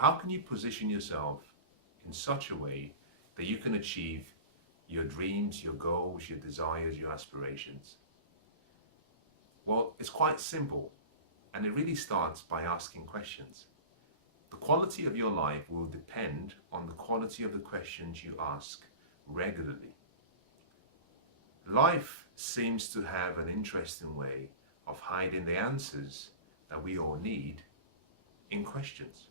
how can you position yourself in such a way that you can achieve your dreams, your goals, your desires, your aspirations? Well, it's quite simple, and it really starts by asking questions. The quality of your life will depend on the quality of the questions you ask regularly. Life seems to have an interesting way of hiding the answers that we all need in questions.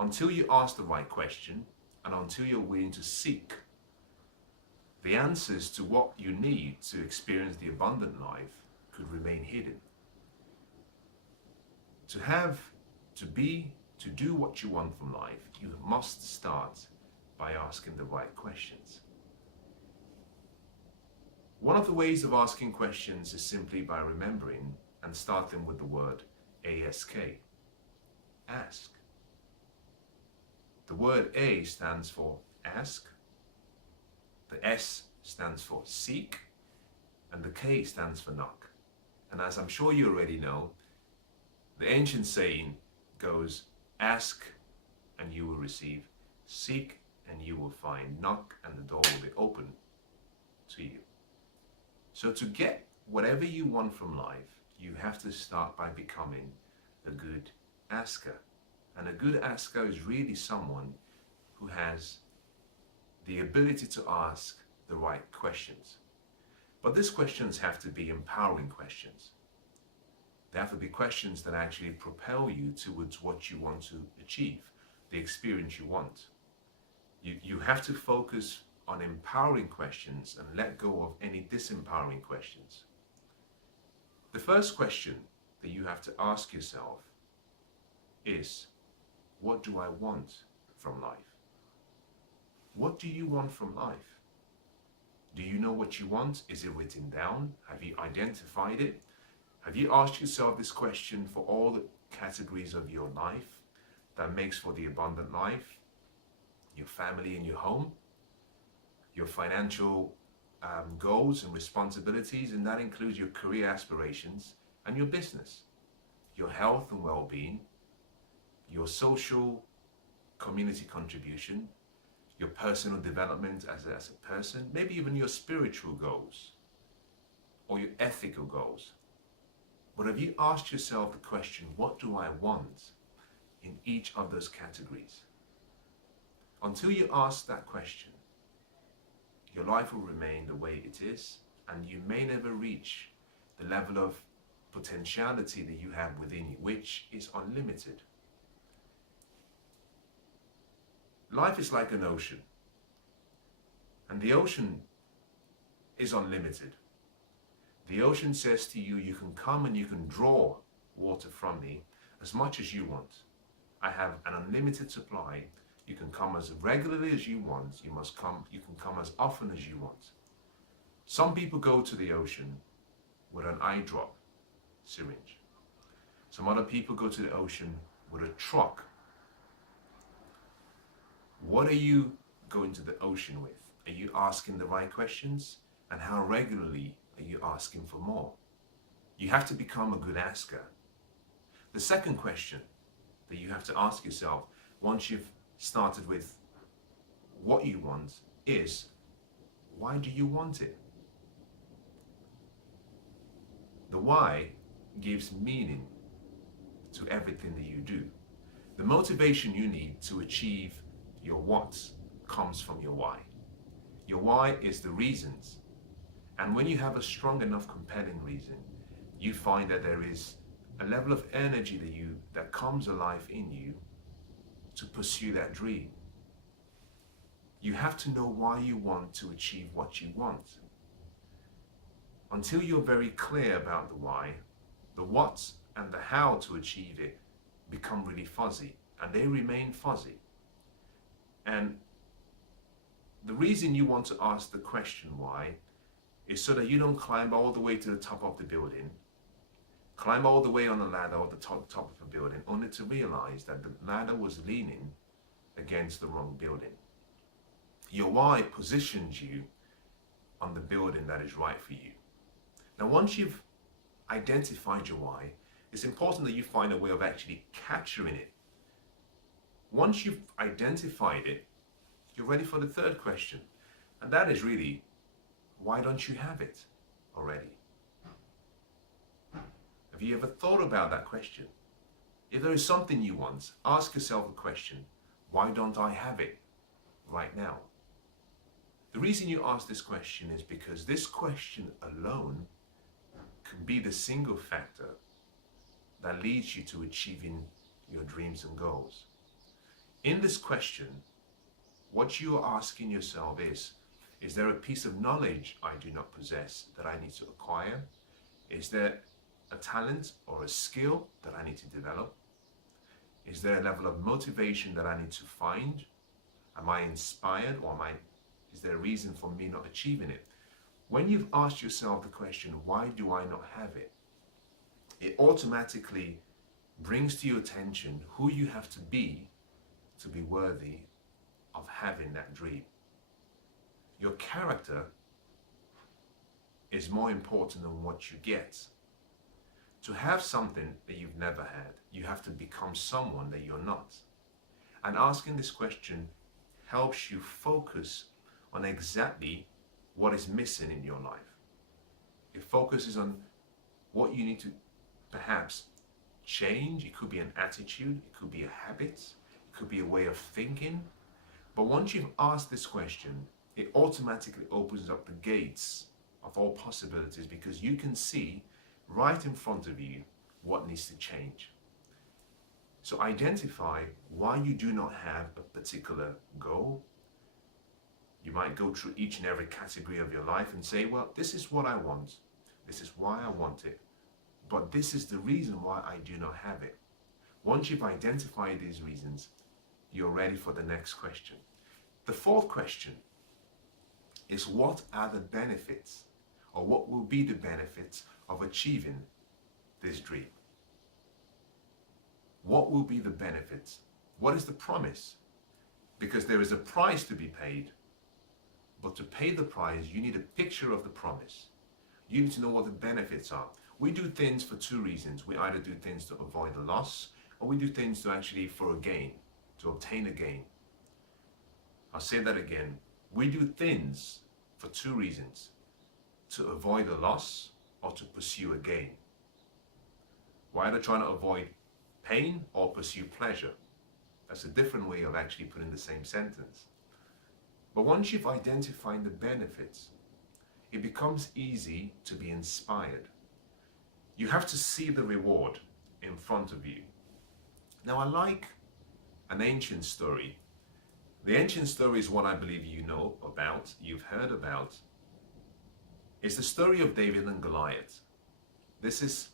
Until you ask the right question, and until you're willing to seek the answers to what you need to experience the abundant life, could remain hidden. To have, to be, to do what you want from life, you must start by asking the right questions. One of the ways of asking questions is simply by remembering and starting with the word ASK. Ask. The word A stands for ask, the S stands for seek, and the K stands for knock. And as I'm sure you already know, the ancient saying goes, ask and you will receive, seek and you will find, knock and the door will be open to you. So to get whatever you want from life, you have to start by becoming a good asker. And a good asker is really someone who has the ability to ask the right questions. But these questions have to be empowering questions. They have to be questions that actually propel you towards what you want to achieve, the experience you want. You have to focus on empowering questions and let go of any disempowering questions. The first question that you have to ask yourself is, what do I want from life? What do you want from life? Do you know what you want? Is it written down? Have you identified it? Have you asked yourself this question for all the categories of your life that makes for the abundant life? Your family and your home, your financial goals and responsibilities, and that includes your career aspirations and your business, your health and well-being, your social community contribution, your personal development as a person, maybe even your spiritual goals or your ethical goals. But have you asked yourself the question, what do I want in each of those categories? Until you ask that question, your life will remain the way it is, and you may never reach the level of potentiality that you have within you, which is unlimited. Life is like an ocean, and the ocean is unlimited. The ocean says to you, you can come and you can draw water from me as much as you want. I have an unlimited supply. You can come as regularly as you want. You can come as often as you want. Some people go to the ocean with an eye drop syringe. Some other people go to the ocean with a truck. What are you going to the ocean with? Are you asking the right questions? And how regularly are you asking for more? You have to become a good asker. The second question that you have to ask yourself once you've started with what you want is, why do you want it? The why gives meaning to everything that you do. The motivation you need to achieve your what comes from your why. Your why is the reasons. And when you have a strong enough compelling reason, you find that there is a level of energy that comes alive in you to pursue that dream. You have to know why you want to achieve what you want. Until you're very clear about the why, the what and the how to achieve it become really fuzzy, and they remain fuzzy. And the reason you want to ask the question why is so that you don't climb all the way to the top of the building, climb all the way on the ladder or the top of the building, only to realize that the ladder was leaning against the wrong building. Your why positions you on the building that is right for you. Now, once you've identified your why, it's important that you find a way of actually capturing it Once you've identified it, you're ready for the third question. And that is really, why don't you have it already? Have you ever thought about that question? If there is something you want, ask yourself the question, why don't I have it right now? The reason you ask this question is because this question alone can be the single factor that leads you to achieving your dreams and goals. In this question, what you are asking yourself is there a piece of knowledge I do not possess that I need to acquire? Is there a talent or a skill that I need to develop? Is there a level of motivation that I need to find? Am I inspired, or is there a reason for me not achieving it? When you've asked yourself the question, why do I not have it? It automatically brings to your attention who you have to be worthy of having that dream. Your character is more important than what you get. To have something that you've never had, you have to become someone that you're not. And asking this question helps you focus on exactly what is missing in your life. It focuses on what you need to perhaps change. It could be an attitude, it could be a habit, it could be a way of thinking. But once you've asked this question, it automatically opens up the gates of all possibilities, because you can see right in front of you what needs to change. So identify why you do not have a particular goal. You might go through each and every category of your life and say, well, this is what I want. This is why I want it. But this is the reason why I do not have it. Once you've identified these reasons, you're ready for the next question. The fourth question is, what are the benefits, or what will be the benefits of achieving this dream? What will be the benefits? What is the promise? Because there is a price to be paid, but to pay the price, you need a picture of the promise. You need to know what the benefits are. We do things for two reasons. We either do things to avoid a loss, or we do things to actually for a gain, to obtain a gain. I'll say that again. We do things for two reasons: to avoid a loss or to pursue a gain. We're either trying to avoid pain or pursue pleasure. That's a different way of actually putting the same sentence. But once you've identified the benefits, it becomes easy to be inspired. You have to see the reward in front of you. Now, I like an ancient story. The ancient story is one I believe you know about, you've heard about. It's the story of David and Goliath. This is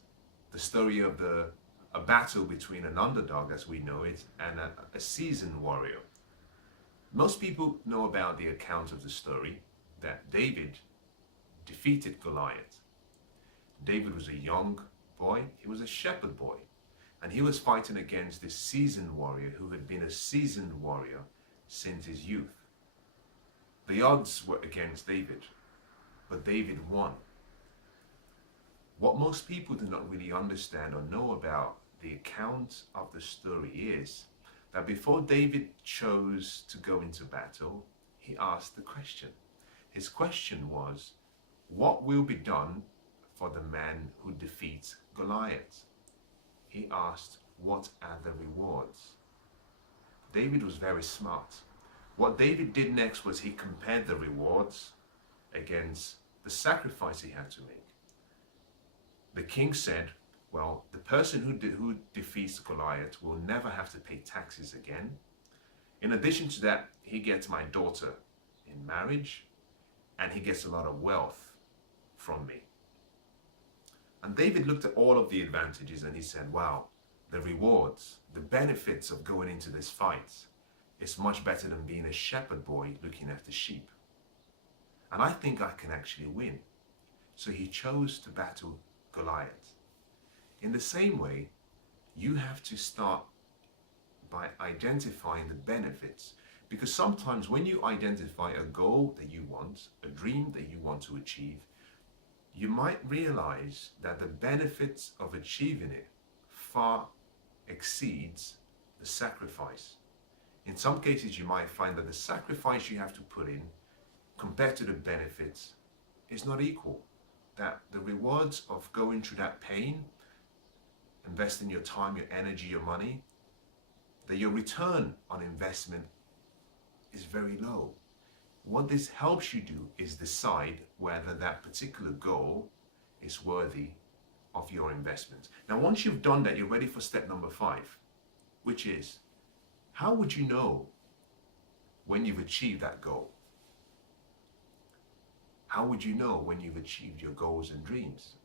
the story of a battle between an underdog, as we know it, and a seasoned warrior. Most people know about the account of the story that David defeated Goliath. David was a young boy, he was a shepherd boy, and he was fighting against this seasoned warrior who had been a seasoned warrior since his youth. The odds were against David, but David won. What most people do not really understand or know about the account of the story is that before David chose to go into battle, he asked the question. His question was, what will be done for the man who defeats Goliath? He asked, what are the rewards? David was very smart. What David did next was he compared the rewards against the sacrifice he had to make. The king said, well, the person who defeats Goliath will never have to pay taxes again. In addition to that, he gets my daughter in marriage, and he gets a lot of wealth from me. And David looked at all of the advantages and he said, wow, the rewards, the benefits of going into this fight is much better than being a shepherd boy looking after sheep. And I think I can actually win. So he chose to battle Goliath. In the same way, you have to start by identifying the benefits. Because sometimes when you identify a goal that you want, a dream that you want to achieve, you might realize that the benefits of achieving it far exceeds the sacrifice. In some cases, you might find that the sacrifice you have to put in compared to the benefits is not equal. That the rewards of going through that pain, investing your time, your energy, your money, that your return on investment is very low. What this helps you do is decide whether that particular goal is worthy of your investment. Now, once you've done that, you're ready for step number 5, which is, how would you know when you've achieved that goal? How would you know when you've achieved your goals and dreams?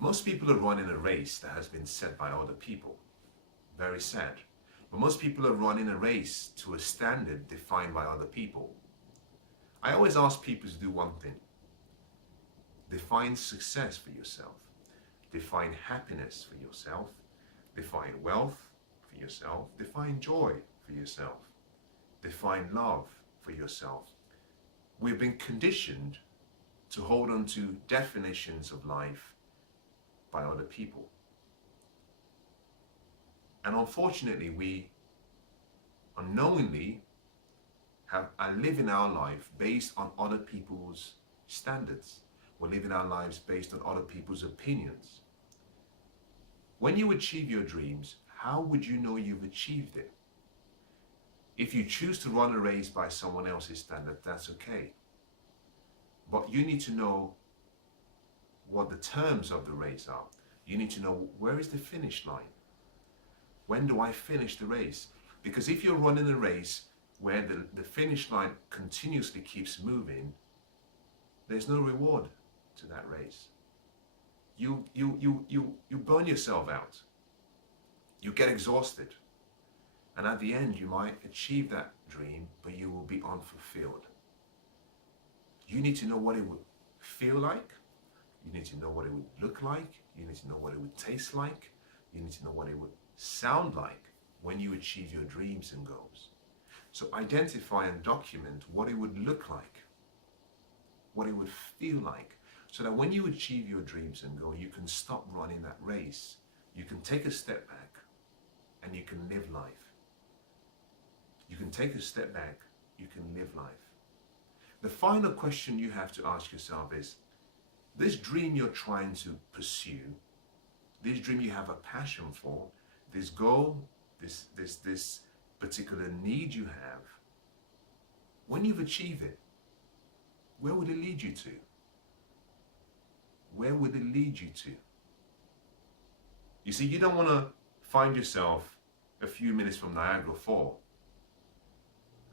Most people are running a race that has been set by other people. Very sad. But most people are running a race to a standard defined by other people. I always ask people to do one thing. Define success for yourself. Define happiness for yourself. Define wealth for yourself. Define joy for yourself. Define love for yourself. We've been conditioned to hold on to definitions of life by other people. And unfortunately, we unknowingly are living our life based on other people's standards. We're living our lives based on other people's opinions. When you achieve your dreams, how would you know you've achieved it? If you choose to run a race by someone else's standard, that's okay. But you need to know what the terms of the race are. You need to know, where is the finish line? When do I finish the race? Because if you're running a race where the finish line continuously keeps moving, there's no reward to that race. You burn yourself out. You get exhausted. And at the end, you might achieve that dream, but you will be unfulfilled. You need to know what it would feel like. You need to know what it would look like. You need to know what it would taste like. You need to know what it would sound like when you achieve your dreams and goals. So identify and document what it would look like, what it would feel like, so that when you achieve your dreams and goals, you can stop running that race. You can take a step back and you can live life. You can take a step back, you can live life. The final question you have to ask yourself is, this dream you're trying to pursue, this dream you have a passion for, this goal, this particular need you have, when you've achieved it, where would it lead you to? Where would it lead you to? You see, you don't want to find yourself a few minutes from Niagara Falls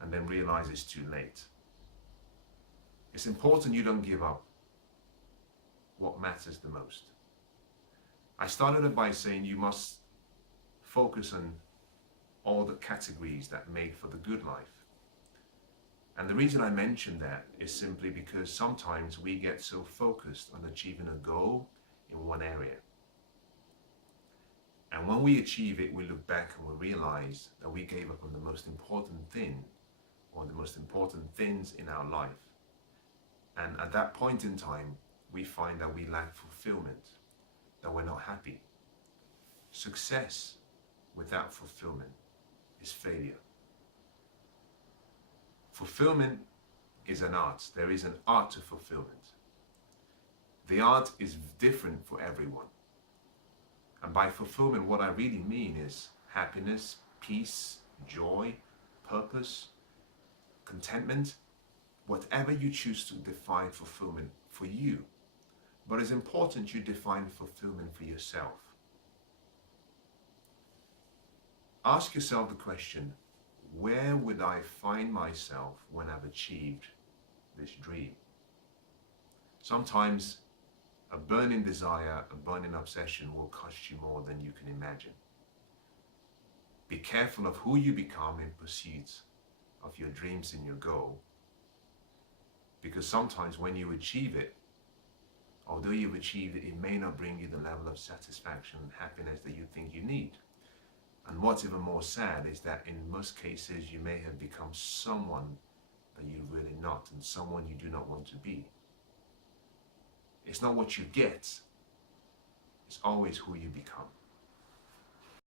and then realize it's too late. It's important you don't give up what matters the most. I started it by saying you must focus on all the categories that make for the good life. And the reason I mention that is simply because sometimes we get so focused on achieving a goal in one area. And when we achieve it, we look back and we realize that we gave up on the most important thing, or the most important things in our life. And at that point in time, we find that we lack fulfillment, that we're not happy. Success without fulfillment is failure. Fulfillment is an art. There is an art to fulfillment. The art is different for everyone. And by fulfillment, what I really mean is happiness, peace, joy, purpose, contentment, whatever you choose to define fulfillment for you. But it's important you define fulfillment for yourself. Ask yourself the question, where would I find myself when I've achieved this dream? Sometimes a burning desire, a burning obsession will cost you more than you can imagine. Be careful of who you become in pursuit of your dreams and your goal. Because sometimes when you achieve it, although you've achieved it, it may not bring you the level of satisfaction and happiness that you think you need. And what's even more sad is that in most cases you may have become someone that you're really not, and someone you do not want to be. It's not what you get, it's always who you become.